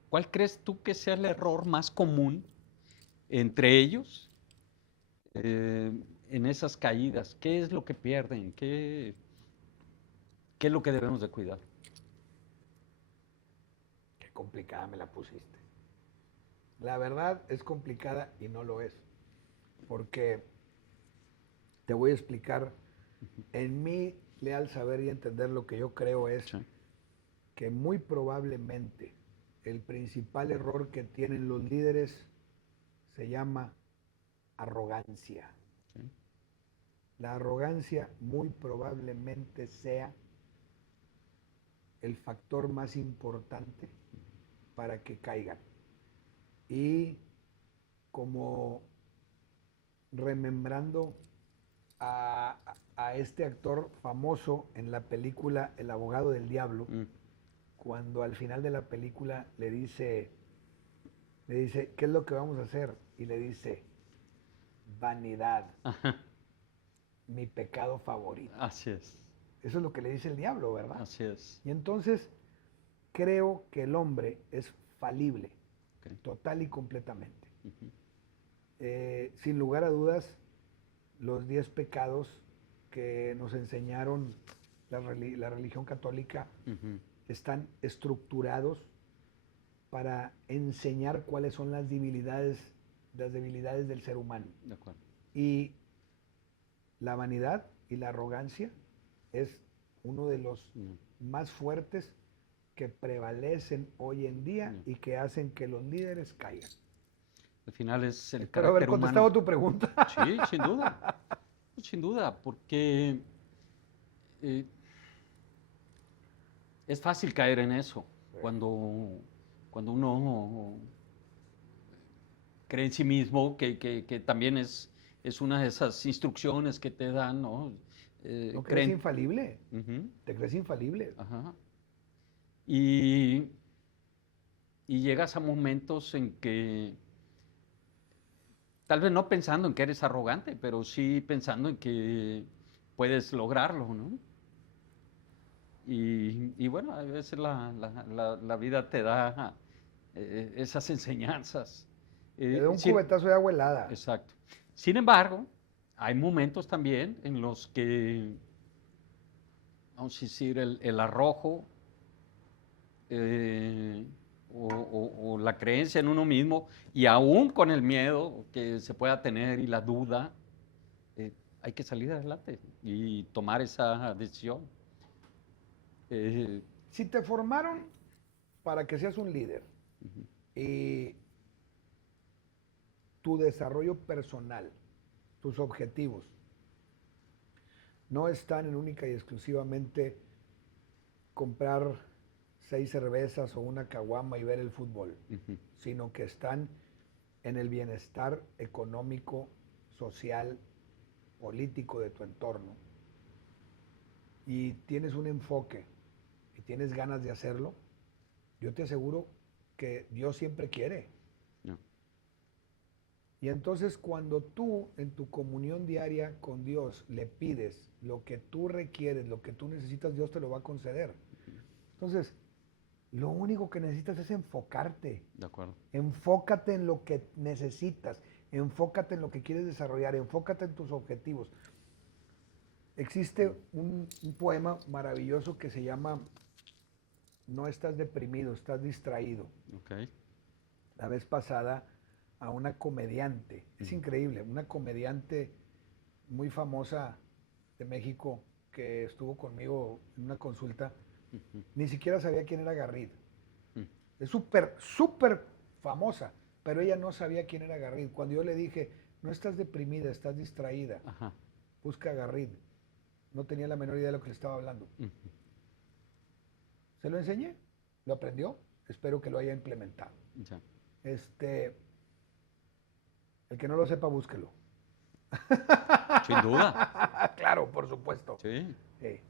¿Cuál crees tú que sea el error más común entre ellos en esas caídas? ¿Qué es lo que pierden? ¿Qué es lo que debemos de cuidar? Qué complicada me la pusiste. La verdad es complicada y no lo es. Porque te voy a explicar, en mi leal saber y entender lo que yo creo es Sí. que muy probablemente el principal error que tienen los líderes se llama arrogancia. Sí. La arrogancia muy probablemente sea el factor más importante para que caigan. Y como remembrando a este actor famoso en la película El abogado del diablo, cuando al final de la película le dice, ¿qué es lo que vamos a hacer? Y le dice, vanidad, Ajá. mi pecado favorito. Así es. Eso es lo que le dice el diablo, ¿verdad? Así es. Y entonces creo que el hombre es falible, Okay. total y completamente. Sin lugar a dudas, los 10 pecados que nos enseñaron la religión católica están estructurados para enseñar cuáles son las debilidades del ser humano. De acuerdo. Y la vanidad y la arrogancia es uno de los más fuertes que prevalecen hoy en día y que hacen que los líderes caigan. Al final es el Espero haber carácter contestado humano. tu pregunta. Sí, sin duda. Sin duda, porque es fácil caer en eso. Sí. Cuando uno cree en sí mismo, que también es es una de esas instrucciones que te dan, ¿no? ¿No crees infalible? ¿Te crees infalible? Ajá. Y llegas a momentos en que, tal vez no pensando en que eres arrogante, pero sí pensando en que puedes lograrlo, ¿no? Y bueno, a veces la vida te da esas enseñanzas. Te da un cubetazo de agua helada. Exacto. Sin embargo, hay momentos también en los que, vamos a decir, el arrojo o la creencia en uno mismo, y aún con el miedo que se pueda tener y la duda, hay que salir adelante y tomar esa decisión. Si te formaron para que seas un líder y tu desarrollo personal, tus objetivos, no están en única y exclusivamente comprar 6 cervezas o una caguama y ver el fútbol, sino que están en el bienestar económico, social, político de tu entorno, y tienes un enfoque y tienes ganas de hacerlo, yo te aseguro que Dios siempre quiere. No. Y entonces cuando tú en tu comunión diaria con Dios le pides lo que tú requieres, lo que tú necesitas, Dios te lo va a conceder. Entonces, lo único que necesitas es enfocarte. De acuerdo. Enfócate en lo que necesitas, enfócate en lo que quieres desarrollar, enfócate en tus objetivos. Existe un poema maravilloso que se llama No estás deprimido, estás distraído. Okay. La vez pasada a una comediante, es increíble, una comediante muy famosa de México que estuvo conmigo en una consulta, ni siquiera sabía quién era Garrid. Es súper famosa, pero ella no sabía quién era Garrid. Cuando yo le dije, no estás deprimida, estás distraída, busca a Garrid, no tenía la menor idea de lo que le estaba hablando. Se lo enseñé, lo aprendió, espero que lo haya implementado. Ya. El que no lo sepa, búsquelo. Sin duda. Claro, por supuesto. Sí. Sí.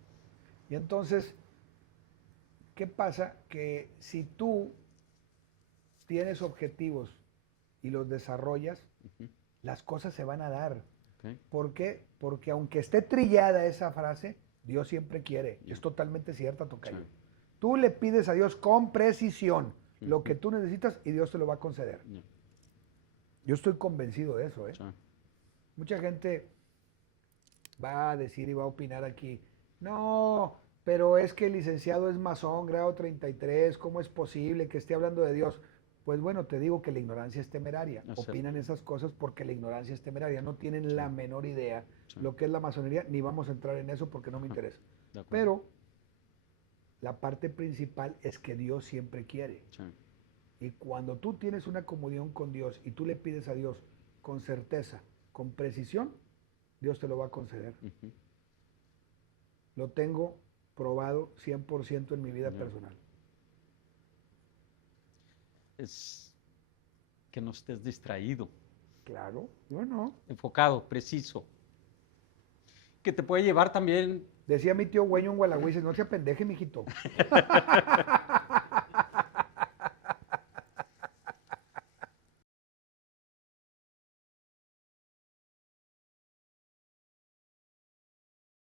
Y entonces, ¿qué pasa? Que si tú tienes objetivos y los desarrollas, las cosas se van a dar. Okay. ¿Por qué? Porque aunque esté trillada esa frase, Dios siempre quiere. Es totalmente cierta, tocayo. Sí. Tú le pides a Dios con precisión lo que tú necesitas y Dios te lo va a conceder. Yo estoy convencido de eso, ¿eh? Sí. Mucha gente va a decir y va a opinar aquí, no, pero es que el licenciado es masón, grado 33, ¿cómo es posible que esté hablando de Dios? Pues bueno, te digo que la ignorancia es temeraria. Opinan esas cosas porque la ignorancia es temeraria. No tienen la menor idea lo que es la masonería, ni vamos a entrar en eso porque no me interesa. Pero la parte principal es que Dios siempre quiere. Sí. Y cuando tú tienes una comunión con Dios y tú le pides a Dios con certeza, con precisión, Dios te lo va a conceder. Lo tengo probado 100% en mi vida personal. Es que no estés distraído. Claro, yo no. Enfocado, preciso. Que te puede llevar también... Decía mi tío Güeño en Gualagüises, no se apendeje, mijito.